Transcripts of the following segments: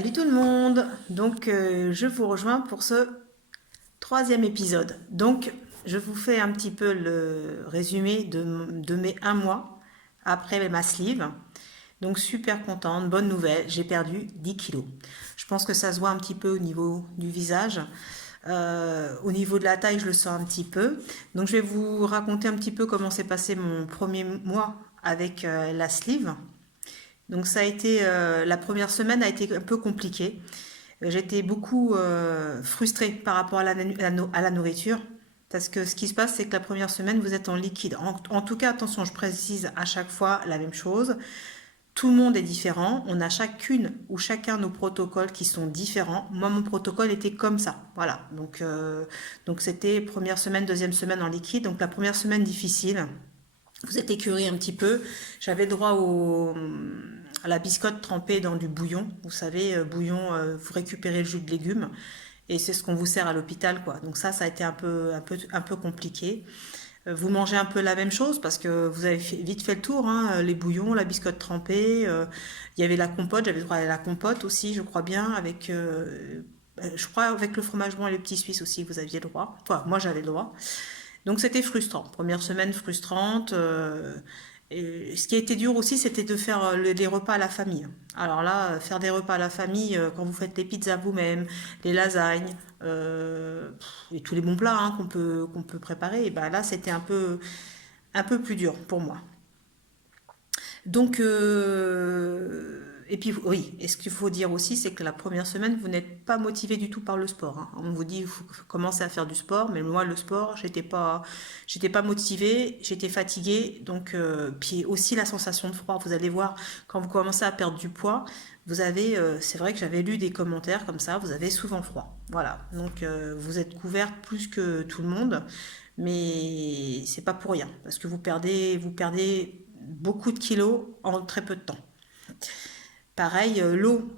Salut tout le monde. Je vous rejoins pour ce troisième épisode. Je vous fais un petit peu le résumé de mes un mois après ma sleeve. Donc super contente, bonne nouvelle, j'ai perdu 10 kilos. Je pense que ça se voit un petit peu au niveau du visage. Au niveau de la taille, je le sens un petit peu. Donc je vais vous raconter un petit peu comment s'est passé mon premier mois avec la sleeve. Donc ça a été la première semaine a été un peu compliquée. J'étais beaucoup frustrée par rapport à la nourriture. Parce que ce qui se passe, c'est que la première semaine, vous êtes en liquide. En tout cas, attention, je précise à chaque fois la même chose. Tout le monde est différent. On a chacune ou chacun nos protocoles qui sont différents. Moi, mon protocole était comme ça. Voilà. Donc c'était première semaine, deuxième semaine en liquide. Donc la première semaine difficile. Vous êtes écœuré un petit peu. J'avais droit à la biscotte trempée dans du bouillon. Vous savez, bouillon, vous récupérez le jus de légumes et c'est ce qu'on vous sert à l'hôpital, quoi. Donc ça a été un peu compliqué. Vous mangez un peu la même chose parce que vous avez vite fait le tour, hein, les bouillons, la biscotte trempée. Il y avait la compote, j'avais droit à la compote aussi, je crois bien, je crois avec le fromage blanc et les petits suisses aussi, vous aviez le droit. Enfin, moi j'avais le droit. Donc c'était frustrant. Première semaine frustrante. Et ce qui a été dur aussi, c'était de faire les repas à la famille. Alors là, faire des repas à la famille, quand vous faites les pizzas vous-même, les lasagnes, et tous les bons plats hein, qu'on peut préparer, et ben là, c'était un peu plus dur pour moi. Et puis oui, et ce qu'il faut dire aussi, c'est que la première semaine, vous n'êtes pas motivé du tout par le sport, hein. On vous dit, il faut commencer à faire du sport, mais moi, le sport, j'étais pas motivée, j'étais fatiguée. Puis aussi la sensation de froid. Vous allez voir, quand vous commencez à perdre du poids, c'est vrai que j'avais lu des commentaires comme ça, vous avez souvent froid. Voilà, vous êtes couverte plus que tout le monde, mais c'est pas pour rien, parce que vous perdez beaucoup de kilos en très peu de temps. Pareil, l'eau.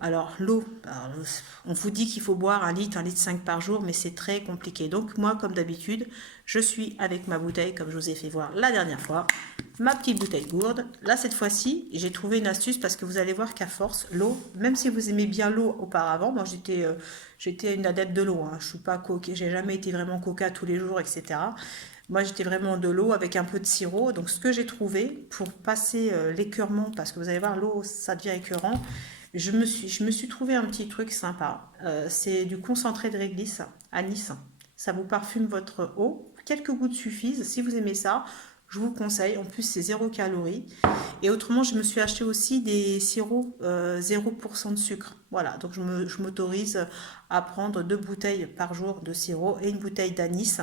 On vous dit qu'il faut boire un litre 5 par jour, mais c'est très compliqué. Donc moi, comme d'habitude, je suis avec ma bouteille, comme je vous ai fait voir la dernière fois, ma petite bouteille gourde. Là, cette fois-ci, j'ai trouvé une astuce parce que vous allez voir qu'à force, l'eau, même si vous aimez bien l'eau auparavant, moi j'étais une adepte de l'eau, hein. Je suis pas coquée, j'ai jamais été vraiment coca tous les jours, etc. Moi, j'étais vraiment de l'eau avec un peu de sirop. Donc, ce que j'ai trouvé pour passer l'écœurement, parce que vous allez voir, l'eau, ça devient écœurant, je me suis trouvé un petit truc sympa. C'est du concentré de réglisse à Nice. Ça vous parfume votre eau. Quelques gouttes suffisent. Si vous aimez ça, je vous le conseille. En plus, c'est zéro calorie. Et autrement, je me suis acheté aussi des sirops 0% de sucre. Voilà, donc je m'autorise à prendre 2 bouteilles par jour de sirop et une bouteille d'anis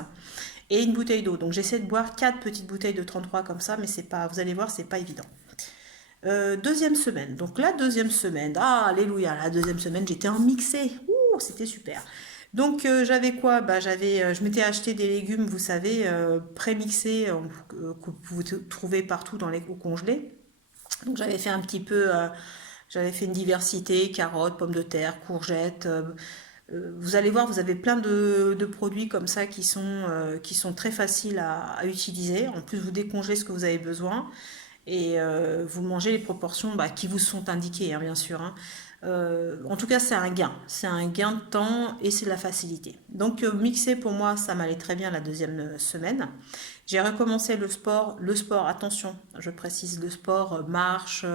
et une bouteille d'eau. Donc j'essaie de boire 4 petites bouteilles de 33 comme ça, mais c'est pas, vous allez voir, c'est pas évident. Deuxième semaine. Donc la deuxième semaine, ah alléluia, la deuxième semaine, j'étais en mixé. Ouh, c'était super. J'avais quoi? Je m'étais acheté des légumes, vous savez, pré-mixés que vous trouvez partout dans les congelés. Donc j'avais fait j'avais fait une diversité, carottes, pommes de terre, courgettes. Vous allez voir, vous avez plein de produits comme ça qui sont très faciles à utiliser. En plus, vous décongelez ce que vous avez besoin et vous mangez les proportions qui vous sont indiquées, hein, bien sûr, hein. En tout cas, c'est un gain. C'est un gain de temps et c'est de la facilité. Mixer pour moi, ça m'allait très bien la deuxième semaine. J'ai recommencé le sport. Le sport, attention, je précise, le sport marche,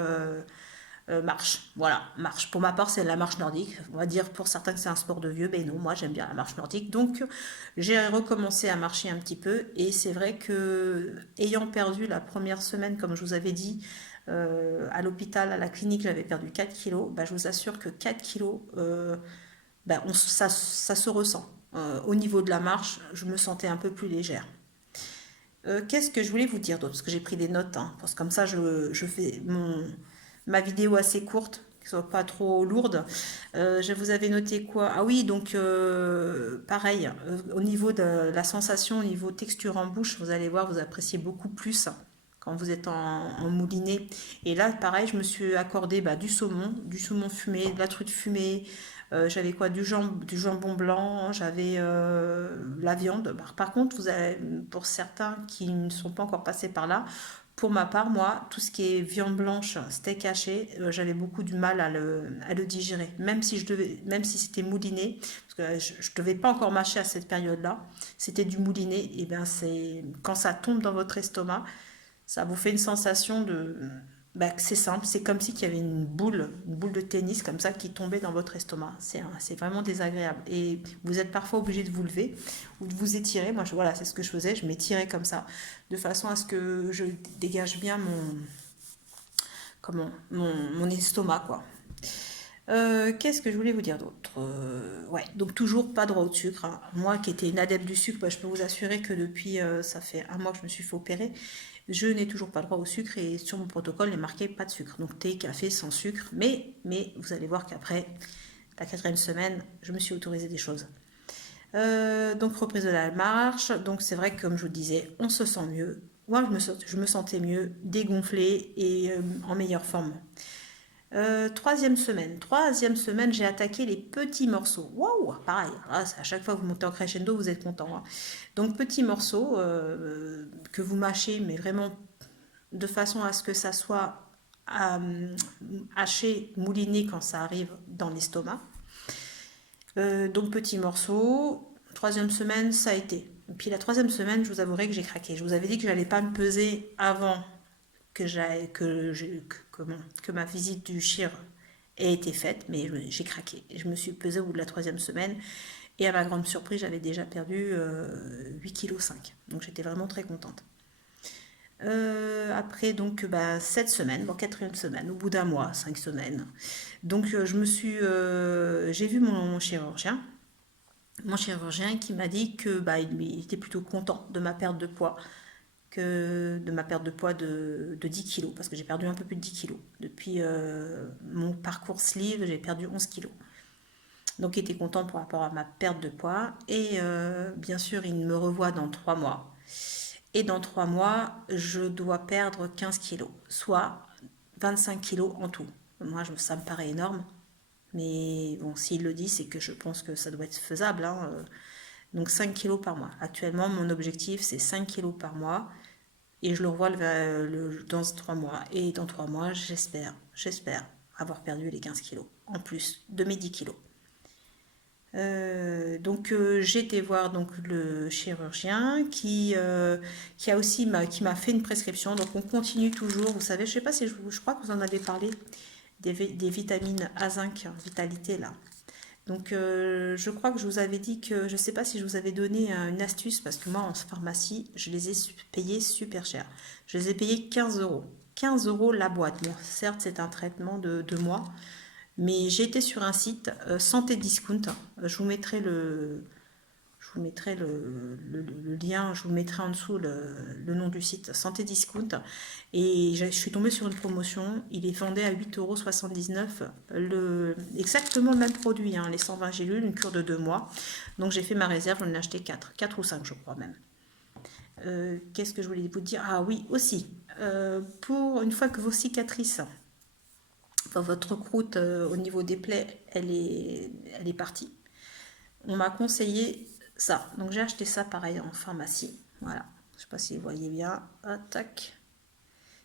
voilà, marche. Pour ma part, c'est la marche nordique. On va dire pour certains que c'est un sport de vieux, mais non, moi j'aime bien la marche nordique. J'ai recommencé à marcher un petit peu et c'est vrai que ayant perdu la première semaine, comme je vous avais dit, à l'hôpital, à la clinique, j'avais perdu 4 kilos. Bah, je vous assure que 4 kilos, ça se ressent. Au niveau de la marche, je me sentais un peu plus légère. Qu'est-ce que je voulais vous dire d'autre? Parce que j'ai pris des notes, hein, parce que comme ça, je fais ma vidéo assez courte, qui soit pas trop lourde. Je vous avais noté quoi? Ah oui, pareil, au niveau de la sensation, au niveau texture en bouche, vous allez voir, vous appréciez beaucoup plus quand vous êtes en moulinet. Et là, pareil, je me suis accordé du saumon fumé, de la truite fumée. J'avais quoi? Du jambon blanc, j'avais la viande. Par contre, pour certains qui ne sont pas encore passés par là, Pour ma part, moi, tout ce qui est viande blanche, steak haché, j'avais beaucoup de mal à le digérer. Même si c'était mouliné, parce que je ne devais pas encore mâcher à cette période-là, c'était du mouliné, et bien quand ça tombe dans votre estomac, ça vous fait une sensation de... Bah, c'est simple, c'est comme si il y avait une boule de tennis comme ça qui tombait dans votre estomac. C'est vraiment désagréable. Et vous êtes parfois obligé de vous lever ou de vous étirer. Moi, voilà, c'est ce que je faisais. Je m'étirais comme ça, de façon à ce que je dégage bien mon estomac, quoi. Qu'est-ce que je voulais vous dire d'autre? Ouais, donc toujours pas droit au sucre, hein. Moi qui étais une adepte du sucre, bah, je peux vous assurer que depuis, ça fait un mois que je me suis fait opérer, je n'ai toujours pas droit au sucre et sur mon protocole, il est marqué pas de sucre. Donc thé, café sans sucre. Mais vous allez voir qu'après la quatrième semaine, je me suis autorisé des choses. Donc reprise de la marche. Donc c'est vrai que comme je vous disais, on se sent mieux. Moi, je me sentais mieux, dégonflée et en meilleure forme. Troisième semaine, j'ai attaqué les petits morceaux. Waouh, pareil. Là, à chaque fois que vous montez en crescendo, vous êtes content, hein. Donc petits morceaux que vous mâchez, mais vraiment de façon à ce que ça soit haché, mouliné quand ça arrive dans l'estomac. Donc petits morceaux. Troisième semaine, ça a été. Et puis la troisième semaine, je vous avouerai que j'ai craqué. Je vous avais dit que je n'allais pas me peser avant que ma visite du chir ait été faite, mais j'ai craqué. Je me suis pesée au bout de la troisième semaine et à ma grande surprise, j'avais déjà perdu 8,5 kg. Donc j'étais vraiment très contente. Après donc bah, 7 semaines, bon quatrième semaine, au bout d'un mois, 5 semaines. Donc j'ai vu mon chirurgien qui m'a dit que bah, il était plutôt content de ma perte de poids de 10 kilos, parce que j'ai perdu un peu plus de 10 kilos. Depuis mon parcours sleeve, j'ai perdu 11 kilos. Donc il était content par rapport à ma perte de poids. Et bien sûr, il me revoit dans 3 mois. Et dans 3 mois, je dois perdre 15 kilos, soit 25 kilos en tout. Moi, ça me paraît énorme. Mais bon, s'il le dit, c'est que je pense que ça doit être faisable, hein. Donc 5 kilos par mois. Actuellement, mon objectif, c'est 5 kilos par mois. Et je le revois dans 3 mois. Et dans 3 mois, j'espère avoir perdu les 15 kilos, en plus de mes 10 kilos. Donc j'ai été voir donc le chirurgien qui a aussi qui m'a fait une prescription. Donc on continue toujours. Vous savez, je sais pas si je crois que vous en avez parlé des vitamines A zinc, vitalité là. Donc je crois que je vous avais dit que je ne sais pas si je vous avais donné une astuce parce que moi en pharmacie je les ai payés super cher. Je les ai payés 15 euros. 15 euros la boîte. Bon, certes c'est un traitement de 2 mois, mais j'ai été sur un site Santé Discount. Je vous mettrai le lien, je vous mettrai en dessous le nom du site, Santé Discount. Et je suis tombée sur une promotion, il est vendé à 8,79 €, exactement le même produit, hein, les 120 gélules, une cure de 2 mois. Donc j'ai fait ma réserve, j'en ai acheté 4 ou 5 je crois même. Qu'est-ce que je voulais vous dire? Ah oui, aussi, pour une fois que vos cicatrices, enfin, votre croûte au niveau des plaies, elle est partie. On m'a conseillé ça. Donc j'ai acheté ça pareil en pharmacie. Voilà. Je sais pas si vous voyez bien. Ah, tac.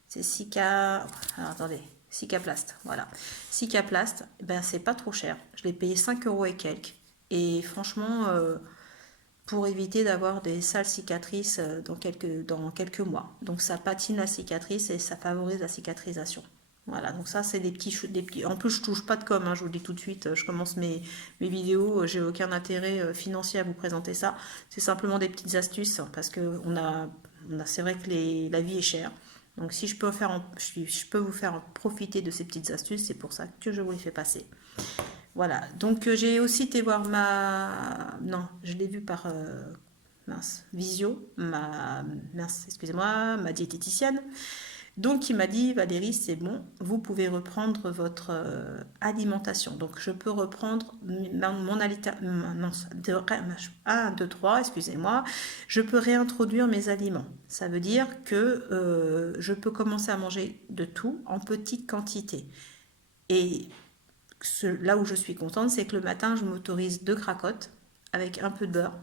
C'est Cica. Alors attendez. Cicaplast. Voilà. Cicaplast, ben c'est pas trop cher. Je l'ai payé 5 euros et quelques. Et franchement, pour éviter d'avoir des sales cicatrices dans quelques mois. Donc ça patine la cicatrice et ça favorise la cicatrisation. Voilà, donc ça c'est des petits. En plus je touche pas de com, hein, je vous le dis tout de suite. Je commence mes vidéos, j'ai aucun intérêt financier à vous présenter ça. C'est simplement des petites astuces parce que c'est vrai que la vie est chère. Donc si je peux vous faire profiter de ces petites astuces, c'est pour ça que je vous les fais passer. Voilà, donc j'ai aussi été voir Non, je l'ai vu par Visio, excusez-moi, ma diététicienne. Donc il m'a dit, Valérie, c'est bon, vous pouvez reprendre votre alimentation. Donc je peux reprendre mon alimentation. 1, 2, 3, excusez-moi. Je peux réintroduire mes aliments. Ça veut dire que je peux commencer à manger de tout en petite quantité. Et là où je suis contente, c'est que le matin, je m'autorise 2 cracottes avec un peu de beurre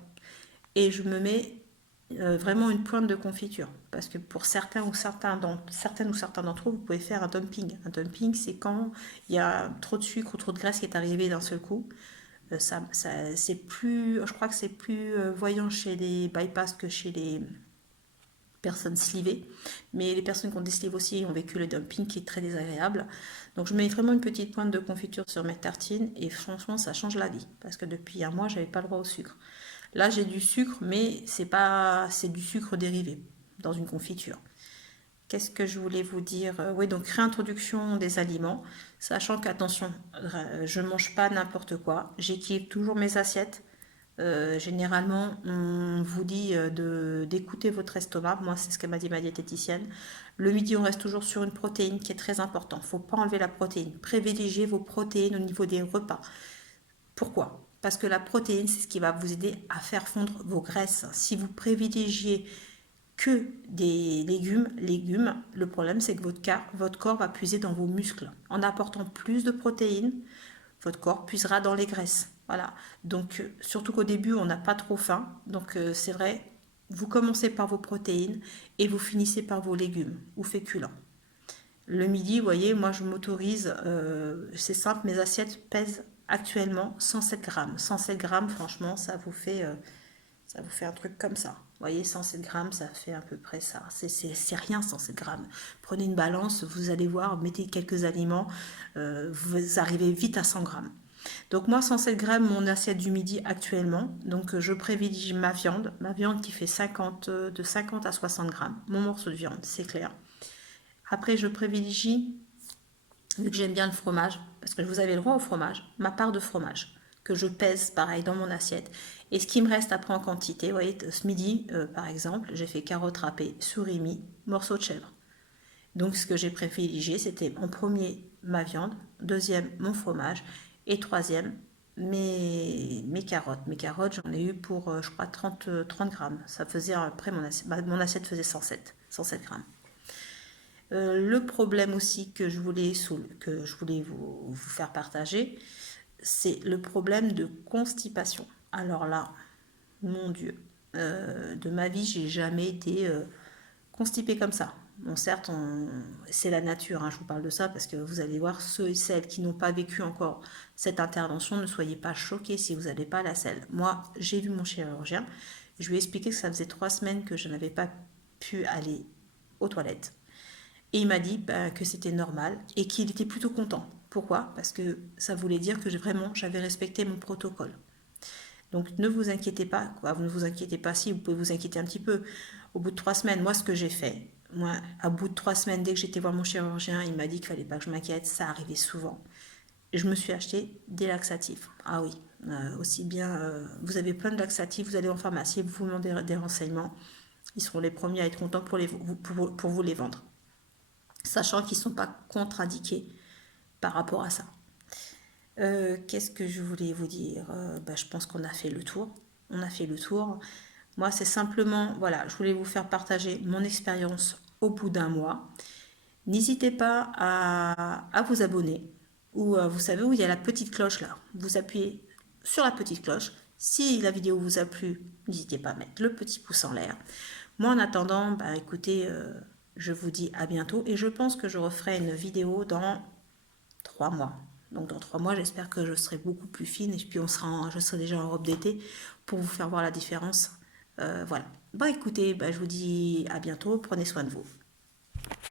et je me mets vraiment une pointe de confiture. Parce que pour certaines ou certains d'entre vous, vous pouvez faire un dumping. Un dumping, c'est quand il y a trop de sucre ou trop de graisse qui est arrivé d'un seul coup. C'est plus, je crois que c'est plus voyant chez les bypass que chez les personnes slivées. Mais les personnes qui ont des sleeves aussi ont vécu le dumping qui est très désagréable. Donc je mets vraiment une petite pointe de confiture sur mes tartines et franchement ça change la vie. Parce que depuis un mois, j'avais pas le droit au sucre. Là, j'ai du sucre, mais c'est du sucre dérivé dans une confiture. Qu'est-ce que je voulais vous dire? Oui, donc réintroduction des aliments, sachant qu'attention, je ne mange pas n'importe quoi. J'équilibre toujours mes assiettes. Généralement, on vous dit d'écouter votre estomac. Moi, c'est ce que m'a dit ma diététicienne. Le midi, on reste toujours sur une protéine qui est très importante. Il ne faut pas enlever la protéine. Privilégiez vos protéines au niveau des repas. Pourquoi? Parce que la protéine, c'est ce qui va vous aider à faire fondre vos graisses. Si vous privilégiez que des légumes, le problème c'est que votre corps va puiser dans vos muscles. En apportant plus de protéines, votre corps puisera dans les graisses. Voilà. Donc, surtout qu'au début, on n'a pas trop faim. Donc, c'est vrai, vous commencez par vos protéines et vous finissez par vos légumes ou féculents. Le midi, vous voyez, moi je m'autorise, c'est simple, mes assiettes pèsent actuellement 107 grammes. 107 grammes, franchement, ça vous fait un truc comme ça. Vous voyez, 107 grammes, ça fait à peu près ça. C'est rien, 107 grammes. Prenez une balance, vous allez voir, mettez quelques aliments, vous arrivez vite à 100 grammes. Donc moi, 107 grammes, mon assiette du midi actuellement. Donc je privilégie ma viande qui fait de 50 à 60 grammes. Mon morceau de viande, c'est clair. Après, je privilégie, vu que j'aime bien le fromage, parce que vous avez le droit au fromage, ma part de fromage, que je pèse pareil dans mon assiette. Et ce qui me reste après en quantité, vous voyez, ce midi, par exemple, j'ai fait carottes râpées, surimi, morceaux de chèvre. Donc ce que j'ai privilégié, c'était en premier ma viande, deuxième mon fromage, et troisième mes carottes. Mes carottes, j'en ai eu pour, je crois, 30 grammes. Ça faisait, après, mon assiette faisait 107 grammes. Le problème aussi que je voulais vous faire partager, c'est le problème de constipation. Alors là, mon Dieu, de ma vie, j'ai jamais été constipée comme ça. Bon, certes, c'est la nature, hein, je vous parle de ça parce que vous allez voir ceux et celles qui n'ont pas vécu encore cette intervention, ne soyez pas choqués si vous n'avez pas la selle. Moi, j'ai vu mon chirurgien, je lui ai expliqué que ça faisait 3 semaines que je n'avais pas pu aller aux toilettes. Et il m'a dit que c'était normal et qu'il était plutôt content. Pourquoi? Parce que ça voulait dire que vraiment j'avais respecté mon protocole. Donc ne vous inquiétez pas, quoi. Vous ne vous inquiétez pas si, vous pouvez vous inquiéter un petit peu. Au bout de 3 semaines, moi ce que j'ai fait, moi, à bout de 3 semaines, dès que j'étais voir mon chirurgien, il m'a dit qu'il fallait pas que je m'inquiète, ça arrivait souvent. Je me suis acheté des laxatifs. Ah oui, aussi bien, vous avez plein de laxatifs, vous allez en pharmacie, vous vous demandez des renseignements, ils seront les premiers à être contents pour vous les vendre, sachant qu'ils ne sont pas contre-indiqués par rapport à ça. Qu'est-ce que je voulais vous dire? Je pense qu'on a fait le tour. On a fait le tour. Moi, c'est simplement, voilà, je voulais vous faire partager mon expérience au bout d'un mois. N'hésitez pas à vous abonner. Ou vous savez où il y a la petite cloche là. Vous appuyez sur la petite cloche. Si la vidéo vous a plu, n'hésitez pas à mettre le petit pouce en l'air. Moi, en attendant, écoutez, je vous dis à bientôt et je pense que je referai une vidéo dans 3 mois. Donc dans 3 mois, j'espère que je serai beaucoup plus fine et puis je serai déjà en robe d'été pour vous faire voir la différence. Voilà. Écoutez, je vous dis à bientôt. Prenez soin de vous.